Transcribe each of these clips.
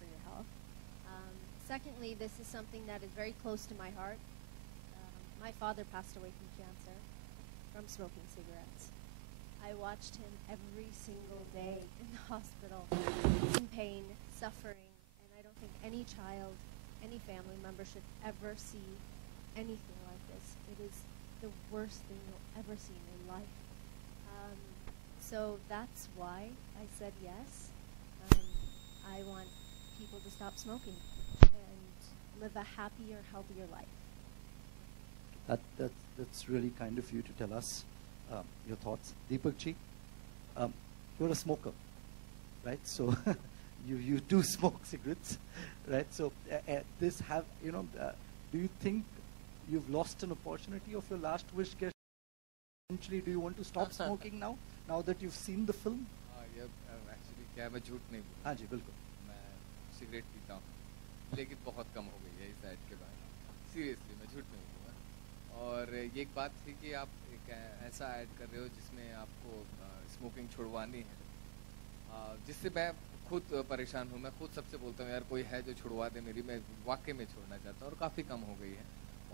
for your health. Secondly, this is something that is very close to my heart. My father passed away from cancer from smoking cigarettes. I watched him every single day in the hospital, in pain, suffering, and I don't think any child, any family member should ever see anything like this. It is the worst thing you'll ever see in your life. So that's why I said yes. I want people to stop smoking and live a happier, healthier life. That's really kind of you to tell us your thoughts. Deepak ji, you're a smoker, right? So you do smoke cigarettes, right? So this have, do you think you've lost an opportunity of your last wish? Eventually, do you want to stop smoking now that you've seen the film? Actually क्या मैं झूठ नहीं बोलूँ. हाँ जी बिल्कुल. मैं cigarette पीता हूँ, लेकिन बहुत कम हो गई है इस ऐड के बाद. सीरियसली मैं झूठ नहीं बोलूँगा. और ये एक बात थी कि आप एक ऐसा ऐड कर रहे हो जिसमें आपको स्मोकिंग छुड़वानी है, जिससे मैं खुद परेशान हूँ. मैं खुद सबसे बोलता हूँ यार कोई है जो छुड़वा दे मेरी, मैं वाकई में छोड़ना चाहता हूँ. और काफ़ी कम हो गई है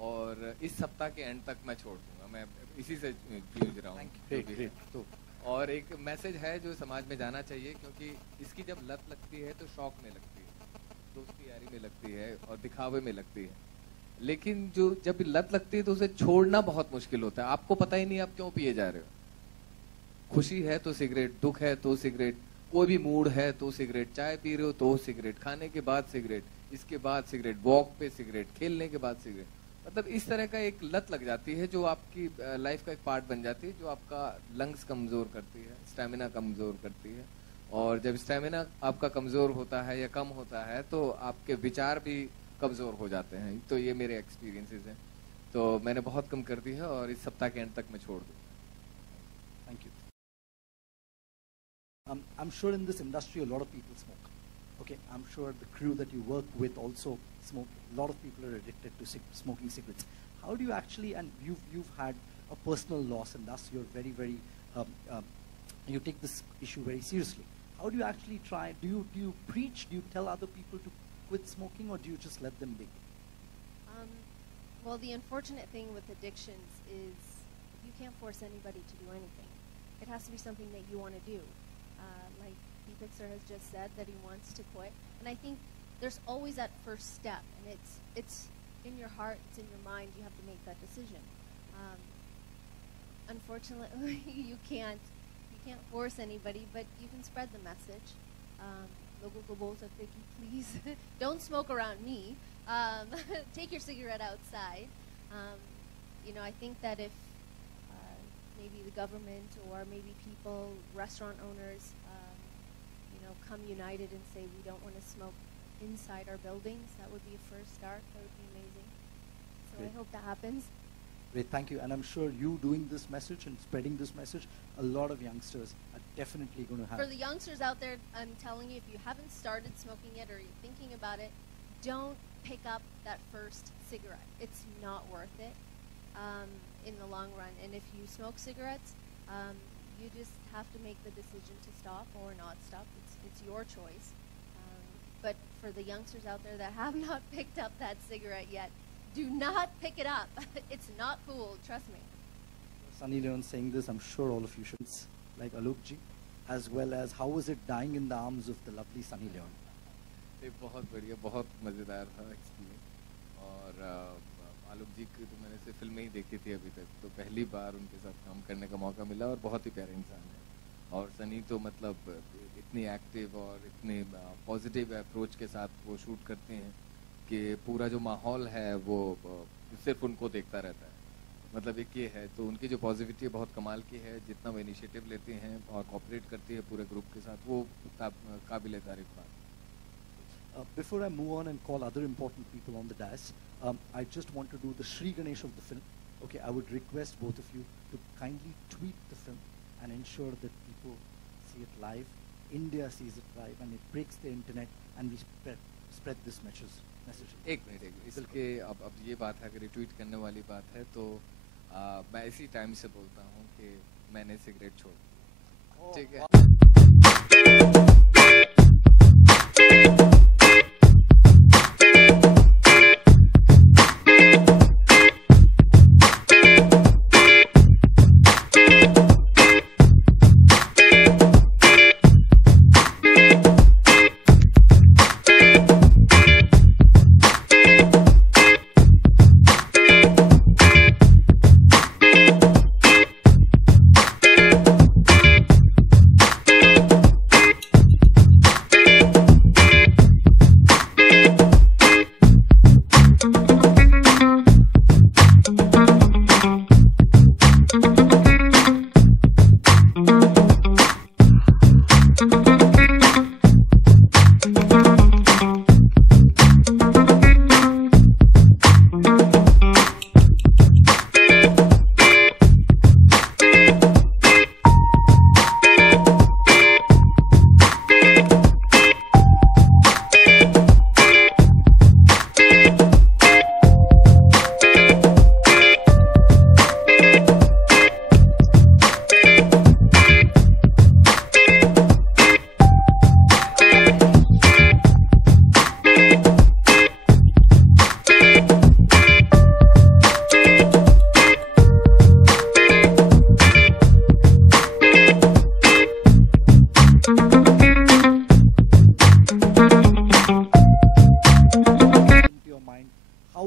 और इस सप्ताह के एंड तक मैं छोड़ दूँगा. मैं इसी से जूझ रहा हूँ. तो और एक मैसेज है जो समाज में जाना चाहिए, क्योंकि इसकी जब लत लगती है तो शौक में लगती है, दोस्ती यारी में लगती है और दिखावे में लगती है. लेकिन जो जब लत लगती है तो उसे छोड़ना बहुत मुश्किल होता है. आपको पता ही नहीं आप क्यों पिए जा रहे हो. खुशी है तो सिगरेट, दुख है तो सिगरेट, कोई भी मूड है तो सिगरेट, चाय पी रहे हो तो सिगरेट, खाने के बाद सिगरेट, इसके बाद सिगरेट, वॉक पे सिगरेट, खेलने के बाद सिगरेट. मतलब इस तरह का एक लत लग जाती है जो आपकी लाइफ का एक पार्ट बन जाती है, जो आपका लंग्स कमजोर करती है, स्टैमिना कमजोर करती है. और जब स्टैमिना आपका कमजोर होता है या कम होता है तो आपके विचार भी कमजोर हो जाते हैं. तो ये मेरे एक्सपीरियंसेस हैं. तो मैंने बहुत कम कर दी है और इस सप्ताह के एंड तक मैं छोड़ दूँ. Thank you. I'm sure in this industry a lot of people smoke. Okay, I'm sure the crew that you work with also smoke. A lot of people are addicted to smoking cigarettes. How do you actually, and you've had a personal loss, and thus you're very, very, you take this issue very seriously. How do you actually try? Do you preach? Do you tell other people to quit smoking, or do you just let them be? Well, the unfortunate thing with addictions is you can't force anybody to do anything. It has to be something that you want to do. Like Deepak sir has just said that he wants to quit, and I think there's always that first step, and it's in your heart, it's in your mind. You have to make that decision. Unfortunately, you can't force anybody, but you can spread the message. Logo ko bol sakte ki please don't smoke around me. Take your cigarette outside. I think that if maybe the government or maybe people, restaurant owners, come united and say we don't want to smoke inside our buildings, that would be a first start. That would be amazing. So Great. I hope that happens. Great, thank you. And I'm sure you doing this message and spreading this message, a lot of youngsters are definitely going to have. For the youngsters out there, I'm telling you, if you haven't started smoking yet or you're thinking about it, don't pick up that first cigarette. It's not worth it in the long run. And if you smoke cigarettes, you just have to make the decision to stop or not stop. It's your choice. But for the youngsters out there that have not picked up that cigarette yet, do not pick it up. It's not cool, trust me. Sunny Leon saying this, I'm sure all of you should, like Alok ji, as well as how was it dying in the arms of the lovely Sunny Leon? ये बहुत बढ़िया, बहुत मज़ेदार था experience. और आलोक जी की तो मैंने सिर्फ फिल्में ही देखी थी अभी तक, तो पहली बार उनके साथ काम करने का मौका मिला और बहुत ही प्यारे इंसान है. और सनी तो मतलब इतनी एक्टिव और इतनी पॉजिटिव अप्रोच के साथ वो शूट करते हैं कि पूरा जो माहौल है वो सिर्फ उनको देखता रहता है. मतलब एक ये है, तो उनकी जो पॉजिटिविटी बहुत कमाल की है. जितना वो इनिशिएटिव लेते हैं और कोऑपरेट करती है पूरे ग्रुप के साथ, वो काबिल तारीफ बात. Before I move on and call other important people on the dais, I just want to do the Shri Ganesh of the film. Okay, I would request both of you to kindly tweet the film and ensure that people see it live, India sees it live, and it breaks the internet, and we spread this message. एक minute, इसके अब ये बात है, अगर retweet करने वाली बात है तो मैं इसी टाइम से बोलता हूँ कि मैंने सिगरेट छोड़ दी. ठीक है.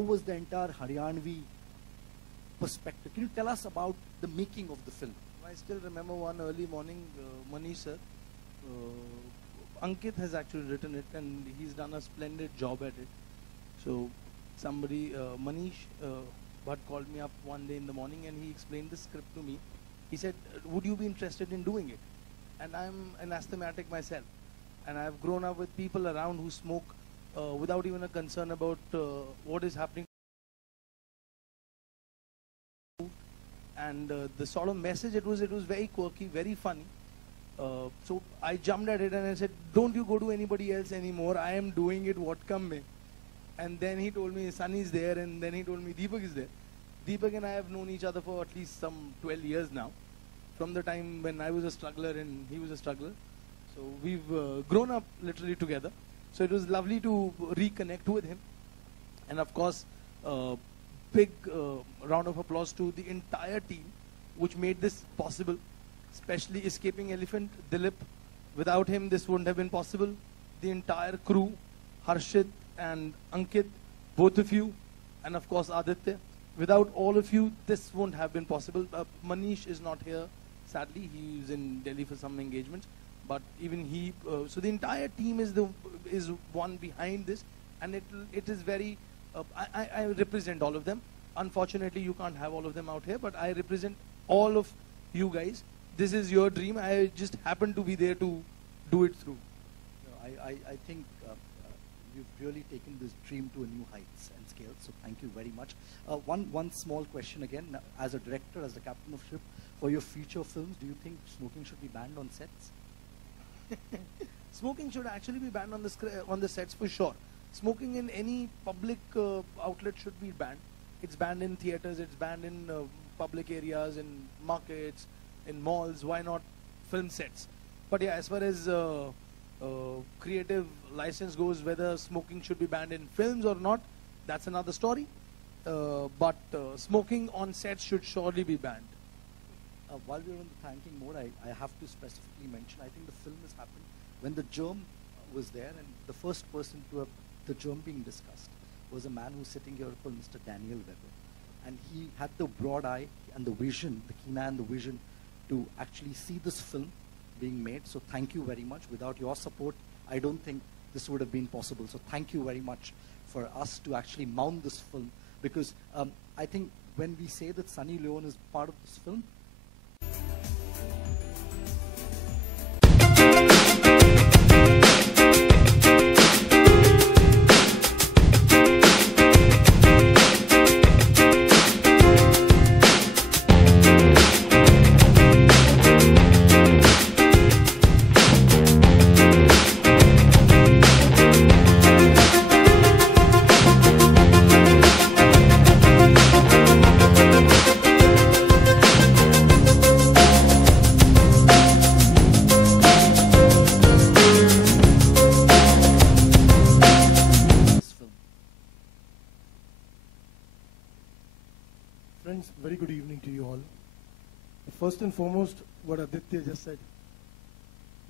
was the entire Haryanvi perspective? Can you tell us about the making of the film? I still remember one early morning, Manish sir, Ankit has actually written it and he's done a splendid job at it. So somebody, Manish Bhatt called me up one day in the morning and he explained the script to me. He said, would you be interested in doing it? And I'm an asthmatic myself. And I've grown up with people around who smoke without even a concern about what is happening. And the sort of message it was very quirky, very funny. So I jumped at it and I said, don't you go to anybody else anymore. I am doing it, what come may. And then he told me Sunny is there, and then he told me Deepak is there. Deepak and I have known each other for at least some 12 years now, from the time when I was a struggler and he was a struggler. So we've grown up literally together. So it was lovely to reconnect with him. And of course, big round of applause to the entire team which made this possible, especially Escaping Elephant, Dilip. Without him, this wouldn't have been possible. The entire crew, Harshit and Ankit, both of you, and of course Aditya. Without all of you, this wouldn't have been possible. Manish is not here, sadly. He's in Delhi for some engagements. But even he, so the entire team is one behind this, and it is very. I represent all of them. Unfortunately, you can't have all of them out here, but I represent all of you guys. This is your dream. I just happen to be there to do it through. I think you've really taken this dream to a new heights and scale. So thank you very much. One small question again. As a director, as the captain of ship, for your future films, do you think smoking should be banned on sets? Smoking should actually be banned on the sets for sure. Smoking in any public outlet should be banned. It's banned in theaters, it's banned in public areas, in markets, in malls. Why not film sets? But yeah, as far as creative license goes, whether smoking should be banned in films or not, that's another story. But smoking on sets should surely be banned. While we're in the thanking mode, I have to specifically mention, I think the film has happened when the germ was there, and the first person to have the germ being discussed was a man who's sitting here called Mr. Daniel Weber. And he had the broad eye and the vision, the keen eye and the vision to actually see this film being made. So thank you very much. Without your support, I don't think this would have been possible. So thank you very much for us to actually mount this film, because I think when we say that Sunny Leone is part of this film, Friends, very good evening to you all. First and foremost, what Aditya just said,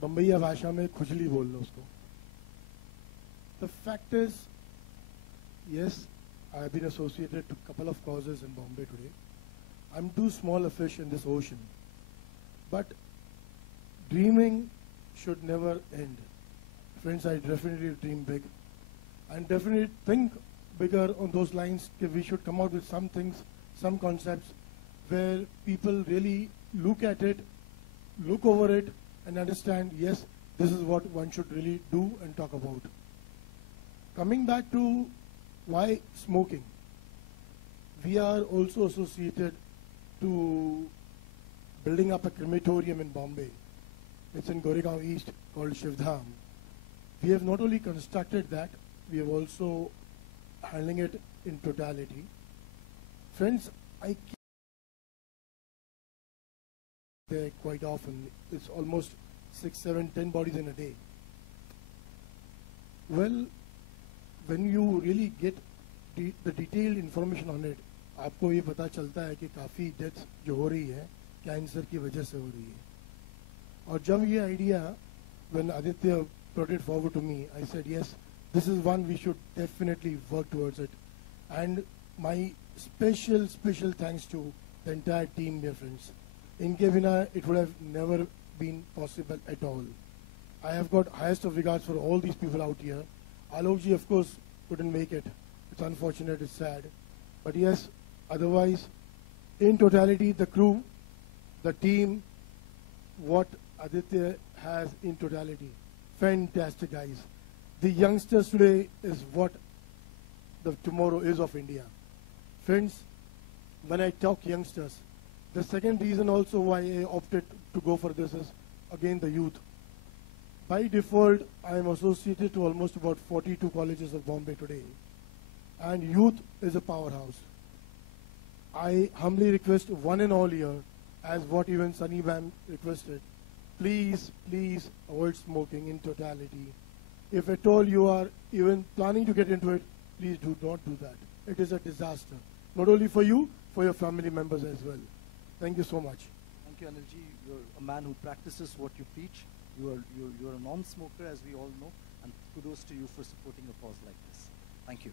Bombaiya Bhasha mein khujli bol lo usko. The fact is, yes, I have been associated to a couple of causes in Bombay today. I'm too small a fish in this ocean. But dreaming should never end. Friends, I definitely dream big. And definitely think bigger on those lines. We should come out with some things, some concepts where people really look at it, look over it, and understand, yes, this is what one should really do and talk about. Coming back to why smoking. We are also associated to building up a crematorium in Bombay. It's in Goregaon East called Shivdham. We have not only constructed that, we have also handling it in totality. Friends, I keep there quite often. It's almost 6, 7, 10 bodies in a day. Well, when you really get the detailed information on it, आपको ये पता चलता है कि काफ़ी deaths जो हो रही है कैंसर की वजह से हो रही है. और जब ये idea, when Aditya brought it forward to me, I said, yes, this is one we should definitely work towards it. And my special thanks to the entire team, dear friends. Inke bina, it would have never been possible at all. I have got highest of regards for all these people out here. Alok ji, of course, couldn't make it. It's unfortunate, it's sad. But yes, otherwise, in totality, the crew, the team, what Aditya has in totality. Fantastic, guys. The youngsters today is what the tomorrow is of India. Friends, when I talk youngsters, the second reason also why I opted to go for this is, again, the youth. By default, I am associated to almost about 42 colleges of Bombay today. And youth is a powerhouse. I humbly request one and all here, as what even Sunny Bam requested, please avoid smoking in totality. If at all you are even planning to get into it, please do not do that. It is a disaster. Not only for you, for your family members as well. Thank you so much. Thank you, Anilji. You're a man who practices what you preach. You're a non-smoker, as we all know, and kudos to you for supporting a cause like this. Thank you.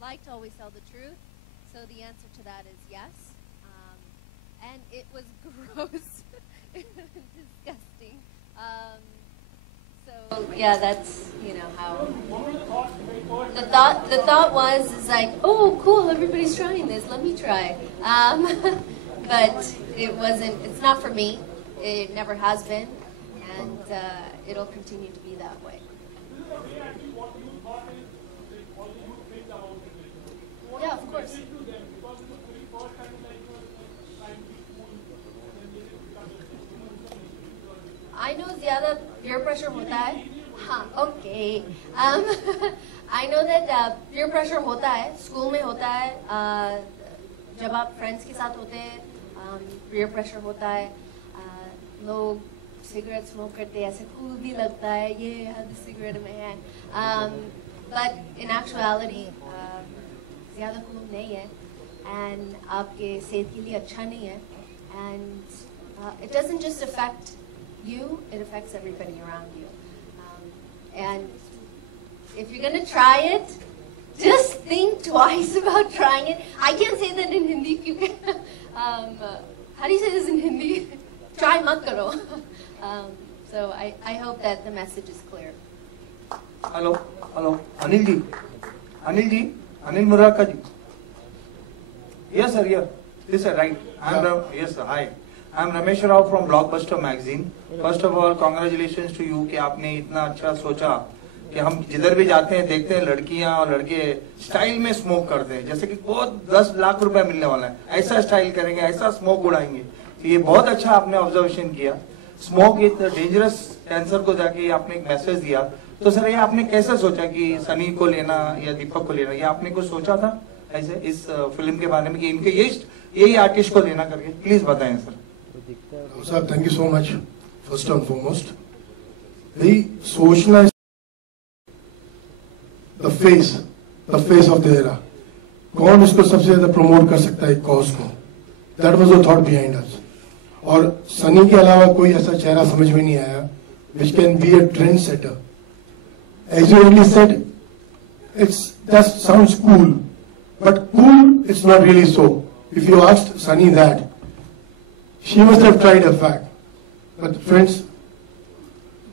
like to always tell the truth. So the answer to that is yes. And it was gross, disgusting. So yeah, that's how the thought was is like, oh cool, everybody's trying this, let me try. But it wasn't. It's not for me. It never has been, and it'll continue to be that way. Yeah, of course. I know ज़्यादा peer pressure होता है. हाँ, okay. I know that peer pressure होता है, school में होता है, जब आप friends के साथ होते हैं, peer pressure होता है, लोग cigarette smoke करते हैं, ऐसे cool भी लगता है, ये हद cigarette में है. But in actuality, ज़्यादा cool नहीं है, and आपके सेहत के लिए अच्छा नहीं है, and it doesn't just affect you, it affects everybody around you. And if you're gonna try it, just think twice about trying it. I can't say that in Hindi. How do you say this in Hindi? Try mat karo. So I hope that the message is clear. Hello, Anil ji, Anil Muraka ji. Yes sir, yeah, this is right. Yes sir, hi. I'm Ramesh Rao from Blockbuster Magazine. First of all, congratulations to you कि आपने इतना अच्छा सोचा कि हम जिधर भी जाते हैं देखते हैं लड़कियां और लड़के स्टाइल में स्मोक करते हैं, जैसे कि बहुत 10 लाख रुपए मिलने वाला है, ऐसा स्टाइल करेंगे, ऐसा स्मोक उड़ाएंगे. तो ये बहुत अच्छा आपने ऑब्जर्वेशन किया. स्मोक इज डेंजरस कैंसर को जाके आपने एक मैसेज दिया. तो सर ये आपने कैसे सोचा कि सनी को लेना या दीपक को लेना, ये आपने कुछ सोचा था ऐसे इस फिल्म के बारे में कि इनके यही आर्टिस्ट को लेना करके? प्लीज बताएं sir. Sir, thank you so much. First and foremost, the socialized, the face of the era. कौन इसको सबसे ज्यादा प्रमोट कर सकता है कॉज को? That was the thought behind us. और सनी के अलावा कोई ऐसा चेहरा समझ में नहीं आया which can be a trendsetter. As you already said, that sounds cool, but cool it's not really so. If you asked Sunny that, she must have tried a fact. But friends,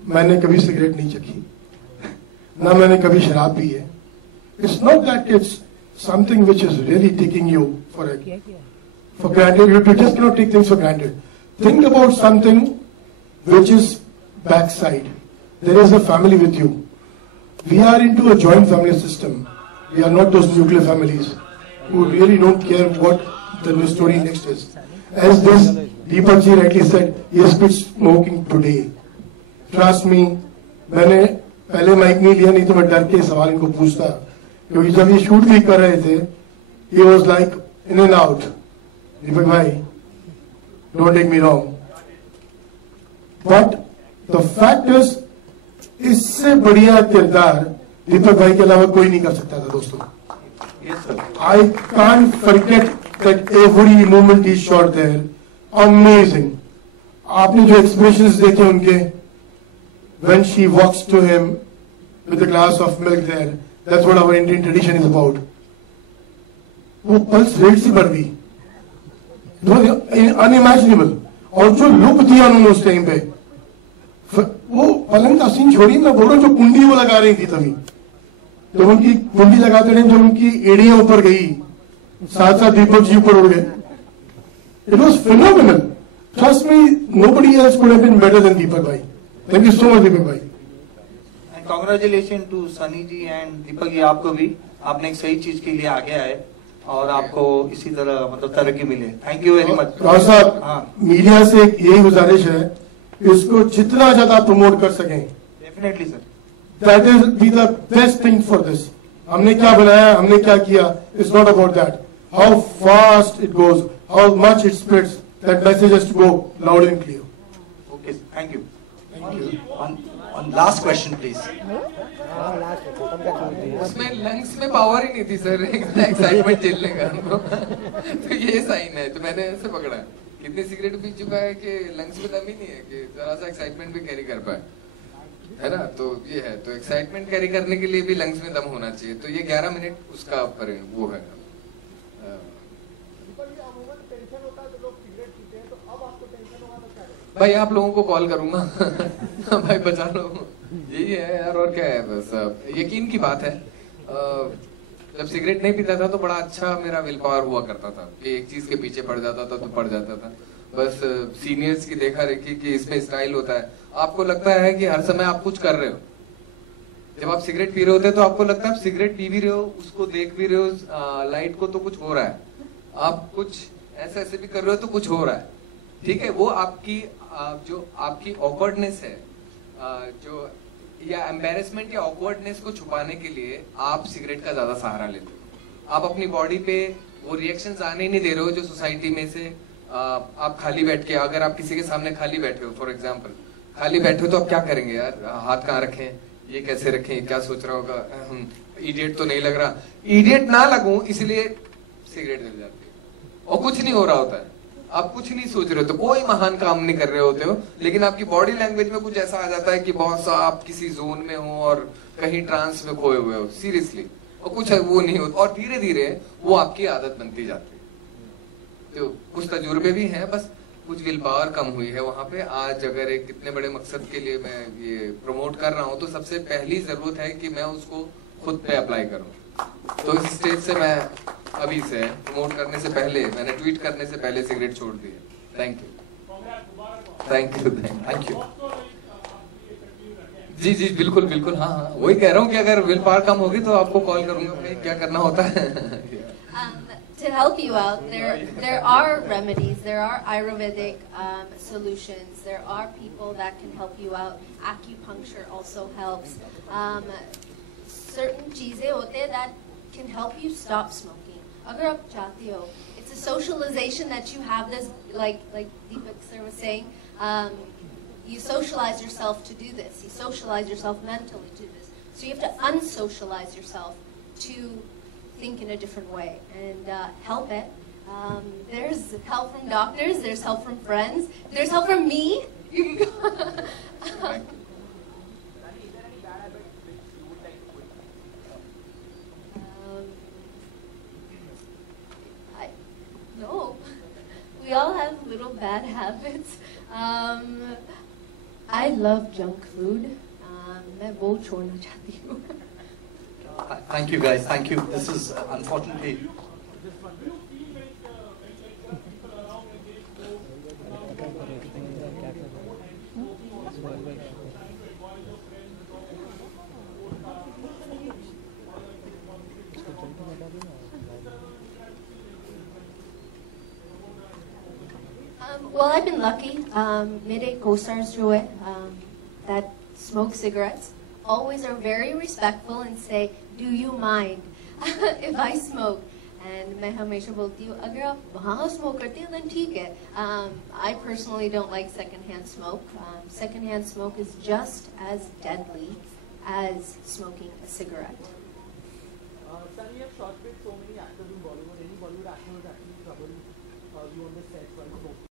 मैंने कभी cigarette नहीं चखी, ना मैंने कभी शराब P है. It's not that it's something which is really taking you for granted. You just cannot take things for granted. Think about something which is backside. There is a family with you. We are into a joint family system. We are not those nuclear families who really don't care what the story next is. As this Deepak ji rightly said, he has quit smoking today. Trust me, मैंने पहले mic नहीं लिया, नहीं तो मैं डर के सवाल इनको पूछता, क्योंकि जब ये शूट भी कर रहे थे, he was like in and out. दीपक भाई, don't take me wrong, but the fact is, इससे बढ़िया किरदार दीपक भाई के अलावा कोई नहीं कर सकता था दोस्तों. Yes sir. I can't forget that every moment he shot there. Amazing. आपने जो expressions देखे उनके, when she walks to him with a glass of milk there, that's what our Indian tradition is about. वो pulse rate से बढ़ गई. It was unimaginable. और जो लुक दिया उन्होंने उस टाइम पे, वो पलंग का सीन छोड़ी, मैं बोल रहा हूँ जो कुंडी वो लगा रही थी तभी, तो उनकी कुंडी लगाते रहे, जब उनकी एड़ियां ऊपर गई, साथ साथ दीपक जी ऊपर उड़ गए. It was phenomenal. Trust me, nobody else could have been better than Deepak bhai. Thank you so much, Deepak bhai. And congratulations to Sunny ji and Deepak ji. आपको भी, आपने एक सही चीज के लिए आगे आए और आपको इसी तरह मतलब तरक्की मिले. Thank you very much. Rao साहब, मीडिया से यही गुजारिश है कि इसको जितना ज्यादा प्रमोट कर सकें. Definitely sir. That is be the best thing for this. हमने क्या बनाया, हमने क्या किया. It's not about that. How fast it goes, how much it spreads. That message has to go loud and clear. Okay, thank you. Thank you. On last question, please. उसमें lungs में power ही नहीं थी sir, excitement झेलने का हमको. तो ये sign है, तो मैंने ऐसे पकड़ा. कितनी सिगरेट पी चुका है कि लंग्स में दम ही नहीं है कि जरा सा एक्साइटमेंट भी कैरी कर पाए. है ना, तो ये है, तो एक्साइटमेंट कैरी करने के लिए भी लंग्स में दम होना चाहिए, तो ये 11 मिनट उसका पर वो है। भाई आप लोगों को कॉल करूंगा भाई बचा लो, यही है यार, और क्या है, बस यकीन की बात है। जब सिगरेट नहीं पीता था तो बड़ा अच्छा मेरा विल पावर हुआ करता था कि एक चीज के पीछे पड़ जाता था तो पड़ जाता था, बस सीनियर्स की देखा रेखी कि इसमें स्टाइल होता है, आपको लगता है कि हर समय आप कुछ कर रहे हो। जब आप सिगरेट पी रहे होते तो आपको लगता है आप सिगरेट पी भी रहे हो, उसको देख भी रहे हो, लाइट को तो कुछ हो रहा है, आप कुछ ऐसे ऐसे भी कर रहे हो तो कुछ हो रहा है, ठीक है। वो आपकी जो आपकी ऑकवर्डनेस है, जो या एम्बेरसमेंट या ऑकवर्डनेस को छुपाने के लिए आप सिगरेट का ज्यादा सहारा लेते हो। आप अपनी बॉडी पे वो रिएक्शंस आने ही नहीं दे रहे हो जो सोसाइटी में से आप खाली बैठ के, अगर आप किसी के सामने खाली बैठे हो, फॉर एग्जांपल खाली बैठे हो तो आप क्या करेंगे यार, हाथ कहाँ रखें, ये कैसे रखें, क्या सोच रहा होगा, इडियट तो नहीं लग रहा, इडियट ना लगूं इसलिए सिगरेट जल जाती है और कुछ नहीं हो रहा होता है, आप कुछ नहीं सोच रहे हो, तो कोई महान काम नहीं कर रहे होते हो, लेकिन आपकी बॉडी लैंग्वेज में कुछ ऐसा आ जाता है कि बहुत सा आप किसी जोन में हो और कहीं ट्रांस में खोए हुए हो सीरियसली, और कुछ वो नहीं होता, और धीरे धीरे वो आपकी आदत बनती जाती है। तो कुछ तजुर्बे भी हैं, बस कुछ विल पावर कम हुई है वहां पे। आज अगर एक इतने बड़े मकसद के लिए मैं ये प्रमोट कर रहा हूँ तो सबसे पहली जरूरत है कि मैं उसको खुद पे अप्लाई करूँ। तो इस स्टेज से मैं अभी से प्रमोट करने से पहले, मैंने ट्वीट करने से पहले सिगरेट छोड़ दी है। Thank you, thank you, thank you. जी जी बिल्कुल बिल्कुल, हाँ हाँ, वही कह रहा हूँ कि अगर विल पावर कम होगी तो आपको कॉल करूंगा, भाई क्या करना होता है। To help you out, there are remedies, there are Ayurvedic solutions, there are people that can help you out. Acupuncture also helps. Certain cheezein hote hain that can help you stop smoking. Agar aap chahte ho, it's a socialization that you have this, like Deepak sir was saying, you socialize yourself to do this. You socialize yourself mentally to do this. So you have to unsocialize yourself to think in a different way and help it. There's help from doctors, there's help from friends, there's help from me. You can go. No, we all have little bad habits. I love junk food. मैं वो छोड़ना चाहती हूँ. Thank you guys, thank you. This is unfortunately. Well, I've been lucky. मेरे co-stars जो है that smoke cigarettes always are very respectful and say, do you mind if I smoke? And मैं हमेशा बोलती हूँ अगर आप वहाँ smoke करती हो then ठीक है. I personally don't like secondhand smoke. Secondhand smoke is just as deadly as smoking a cigarette. Sir, we have shot with so many actors in Bollywood. Any Bollywood actor was actually trouble you on the set while smoking?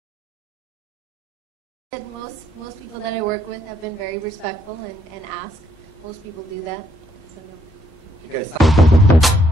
Most people that I work with have been very respectful and ask. Most people do that. So no. You guys.